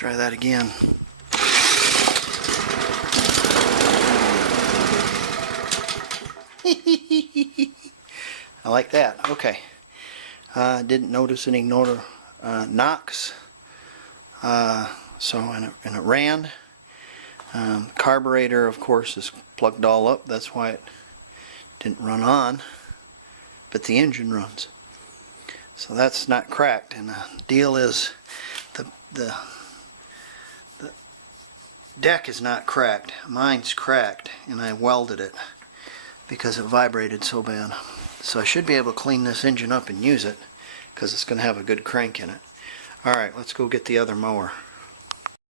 try that again. I like that. Okay. Didn't notice any knocks. And it ran. Carburetor, of course, is plugged all up. That's why it didn't run on. But the engine runs. So that's not cracked. And the deal is the deck is not cracked. Mine's cracked, and I welded it because it vibrated so bad. So I should be able to clean this engine up and use it because it's going to have a good crank in it. Alright, let's go get the other mower.